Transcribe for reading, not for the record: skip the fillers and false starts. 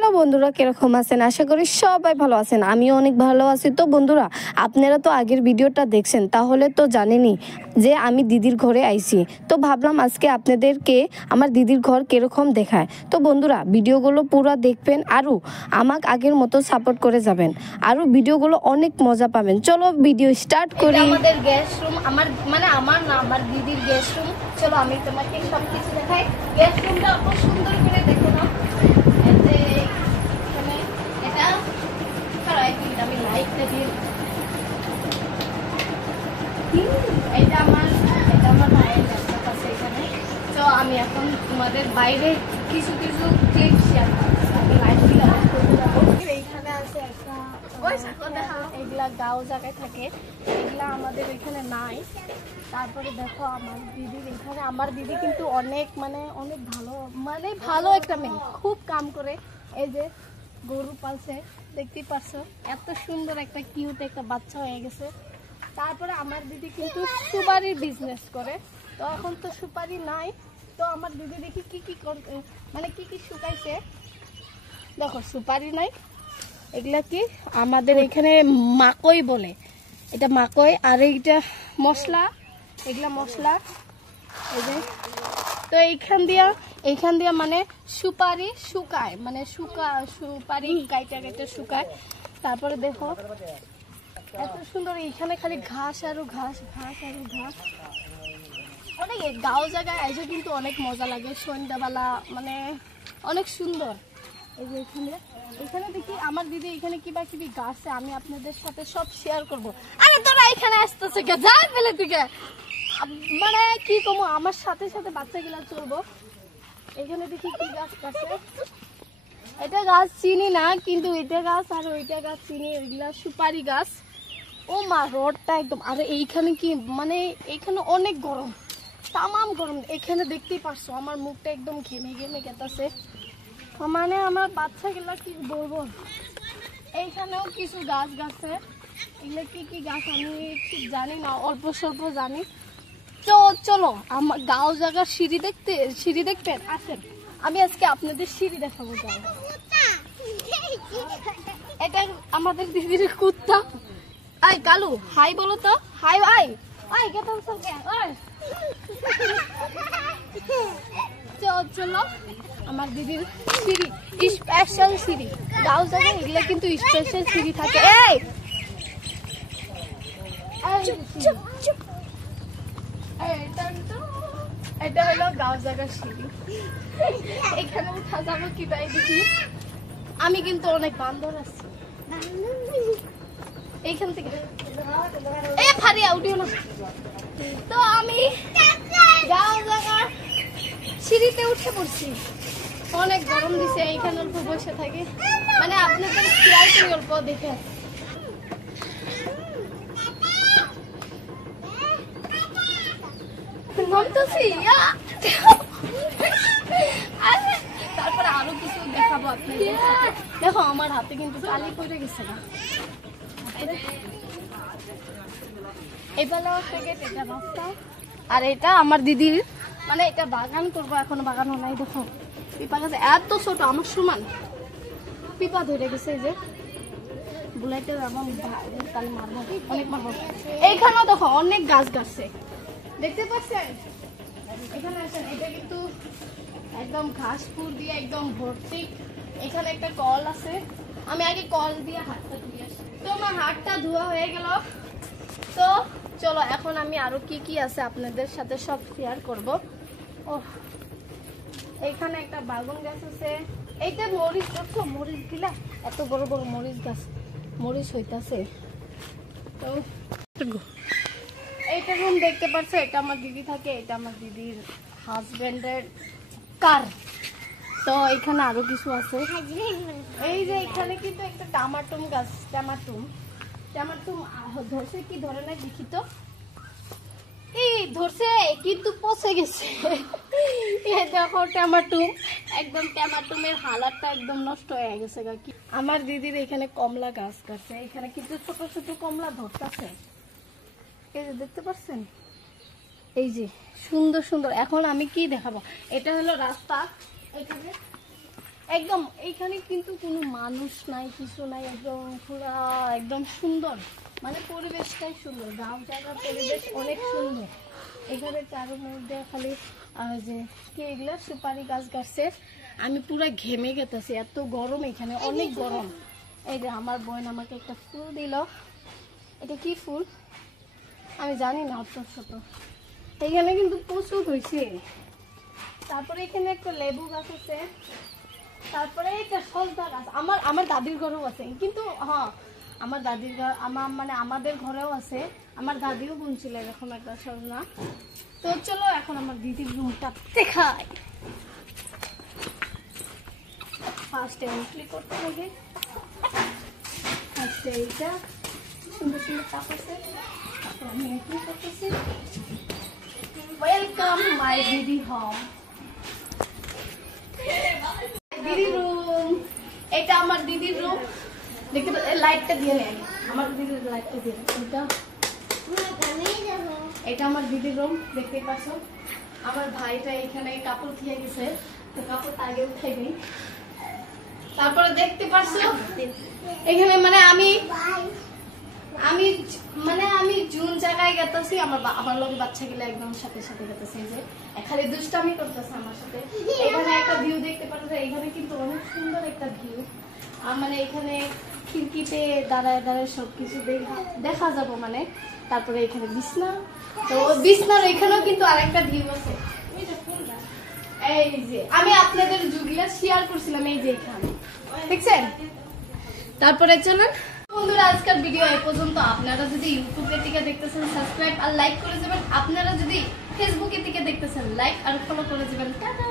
Hello বন্ধুরা, কিরকম আছেন? আশা করি সবাই ভালো আছেন। আমিও অনেক ভালো আছি। তো বন্ধুরা, আপনারা তো আগের ভিডিওটা দেখছেন, তাহলে তো জানেনই যে আমি দিদির ঘরে আইছি। তো ভাবলাম আজকে আপনাদেরকে আমার দিদির ঘর কিরকম দেখায়। তো বন্ধুরা, ভিডিওগুলো পুরো দেখবেন, আরও আমাকে আগের মতো সাপোর্ট করে যাবেন, আরও ভিডিওগুলো অনেক মজা পাবেন। চলো ভিডিও স্টার্ট করি। আমাদের গেস্ট রুম, আমার দিদির গেস্ট রুম। চলো আমি তোমাকে সব কিছু দেখাই। গেস্ট রুমটা অত সুন্দর করে দেখো না। আমি লাইটটা দিয়ে এটা আমার ভাইয়ের ল্যাপটপ আছে এখানে। তো আমি এখন তোমাদের বাইরে কিছু ক্লিপ শেয়ার করছি। আমি লাইট দিয়ে অন করতে যাবো। এইখানে আছে একটা, এগুলা গাঁও জায়গায় থাকে, এগুলা আমাদের এখানে নাই। তারপরে দেখো আমার দিদির এখানে, আমার দিদি কিন্তু অনেক ভালো একটা মেয়ে, খুব কাম করে। এই যে গরু পালছে, দেখতেই পারছো, এত সুন্দর একটা কিউট একটা বাচ্চা হয়ে গেছে। তারপরে আমার দিদি কিন্তু সুপারির বিজনেস করে। তো এখন তো সুপারি নাই, তো আমার দিদি দেখি কি কি শুকাইছে। দেখো সুপারি নাই, এগুলা কি আমাদের এখানে মাকই বলে, এটা মাকই। আর এইটা মশলা, এগুলা মশলা। এই যে তো এইখান দিয়া মানে সুপারি শুকায়, মানে সুপারি কাইটা শুকায়। তারপরে দেখো এত সুন্দর, এইখানে খালি ঘাস আর ঘাস। অনেক গাঁও জায়গায় আইসে কিন্তু অনেক মজা লাগে, সন্ধ্যাবেলা মানে অনেক সুন্দর। এই যে এখানে দেখি আমার দিদি এখানে কিবা কিবি গাছ, আমি আপনাদের সাথে সব শেয়ার করব। আরে তোরা এখানে আসতেছে কে? যা ফেলে থেকে, মানে কি কমো, আমার সাথে সাথে বাচ্চাগুলা চলবো। এখানে দেখি কি গাছ আছে। এটা গাছ চিনি না, কিন্তু এটা গাছ আর ওইটা গাছ চিনি। ওইগুলা সুপারি গাছ। ও মা, রোডটা একদম। আর এইখানে কি মানে এইখানে অনেক গরম, তামাম গরম। এখানে দেখতেই পারছো আমার মুখটা একদম ঘেমে গেতাছে। মানে আমার বাচ্চাগুলা কি বলবো। এইখানেও কিছু গাছ গাছে, এগুলো কি গাছ আমি ঠিক জানি না, অল্প স্বল্প জানি। চলো আমার গাঁও জায়গার সিঁড়ি দেখবেন, আসেন। আমি আজকে আপনাদের সিঁড়ি দেখাবো। এটা আমাদের দিদির কুত্তা। আই কালু, হাই বলো তো। হাই আই আই কেতন সরকে আই। চলো আমার দিদির সিঁড়ি, স্পেশাল সিঁড়ি। গাঁও জায়গায় এগুলো কিন্তু স্পেশাল সিঁড়ি থাকে। এই এটা হলো গাঁও জায়গার সিঁড়ি। এখানে উঠা যাবো কি তাই দেখি। আমি কিন্তু অনেক বান্দর আছি এইখান থেকে। ফারিয়া উঠিও না। তো আমি গাঁও জায়গার সিঁড়িতে উঠে পড়ছি। অনেক গরম দিছে, এইখানে অল্প বসে থাকি, মানে আপনাদের শেয়ার করি অল্প দেখে। তারপরে আরো কিছু দেখাবো আপনাদের। দেখো আমার হাতে কিন্তু কালি পড়ে গেছে না। আর এটা আমার দিদির, মানে এটা বাগান করবো, এখনো বাগানো নাই। দেখো পিপা গাছ এত ছোট, আমার সমান পিপা ধরে গেছে। এই যে বুলেটের এবং মারবো, অনেক মারবো। এইখানেও দেখো অনেক গাছ গাছে, দেখতে পাচ্ছেন? এখানে আসেন, এটা কিন্তু একদম ঘাস ফুল দিয়ে একদম ভর্তি। এখানে একটা কল আছে, আমি আগে কল দিয়ে হাতটা ধুয়ে আসি। তো আমার হাতটা ধোয়া হয়ে গেল। তো চলো এখন আমি আরো কি আছে আপনাদের সাথে সব শেয়ার করব। ও এইখানে একটা বাগুন গাছ আছে। এইটা মরিচ, দেখো মরিচ দিলা, এত বড় বড় মরিচ গাছ, মরিচ হইতাছে। তো এইটা রুম দেখতে পাচ্ছ, এটা আমার দিদি থাকে, এটা আমার দিদির হাজবেন্ডের কার। তো এখানে আরো কিছু আছে। এই যে এখানে কিন্তু একটা টমাটম গাছ, টমাটম ধরছে কি ধরে না দেখি তো। এই ধরছে কিন্তু পচে গেছে। দেখো টমাটম, একদম টমাটমের হালাতটা একদম নষ্ট হয়ে গেছে। আমার দিদির এখানে কমলা গাছ কাটছে, এখানে কিন্তু ছোট ছোট কমলা ধরতেছে। এই যে দেখতে পাচ্ছেন, এই যে সুন্দর সুন্দর। এখন আমি কি দেখাবো, এটা হলো রাস্তা। এখানে একদম এইখানে কিন্তু কোনো মানুষ নাই, কিছু নাই, একদম পুরা একদম সুন্দর, মানে পরিবেশটাই সুন্দর, গাঁও জায়গার পরিবেশ অনেক সুন্দর। এখানে চারু মধ্যে খালি যে কি এগুলা সুপারি গাছ গাছে, আমি পুরা ঘেমে গেতেছি, এত গরম এখানে, অনেক গরম। এই যে আমার বোন আমাকে একটা ফুল দিল, এটা কি ফুল আমি জানি না, অত ছোট। এখানে কিন্তু প্রচুর হয়েছে। তারপরে এখানে একটা লেবু গাছ আছে, তারপরে একটা সজনা গাছ। আমার দাদির ঘরেও আছে, কিন্তু হ্যাঁ আমার দাদির ঘর, আমাদের ঘরেও আছে। আমার দাদিও বুনছিল এরকম একটা সজনা। তো চলো এখন আমার দিদির রুমটা দেখাই। ফার্স্টে এন্ট্রি করতে হবে, ফার্স্টে এইটা সুন্দর সুন্দর কাপ আছে, তারপর আমি এন্ট্রি করতেছি। ওয়েলকাম মাই দিদি হোম, দিদির রুম। এটা আমার দিদির রুম, দেখতে লাইটটা দিয়ে নেই, আমার দিদির লাইটটা দিয়ে এটা আমার দিদির রুম, দেখতে পাচ্ছ। আমার ভাইটা এখানে কাপড় ধুয়ে গেছে, তো কাপড়টা আগে উঠাই দিই। তারপরে দেখতে পাচ্ছ এখানে আমি জুন জায়গায় গেতেছি, আমার লোক বাচ্চা গেলে একদম সাথে সাথে গেতেছে, যে খালি দুষ্টামি করতেছে আমার সাথে। এখানে একটা ভিউ দেখতে পাচ্ছ, এখানে কিন্তু অনেক সুন্দর একটা ভিউ, মানে এখানে খিড়কিতে দাঁড়ায় দাঁড়ায় সবকিছু দেখা যাবো মানে। তারপরে এখানে বিছনা, তো বিছনার এখানেও কিন্তু আরেকটা ভিউ আছে। এই যে আমি আপনাদের যুগিয়া শেয়ার করছিলাম, এই যে এখানে দেখছেন। তারপরে চলুন বন্ধুরা, আজকের ভিডিও এই পর্যন্ত। আপনারা যদি ইউটিউবে থেকে দেখতেছেন সাবস্ক্রাইব আর লাইক করে যাবেন, আপনারা যদি ফেসবুকে থেকে দেখতেছেন লাইক আর ফলো করে যাবেন। টাটা।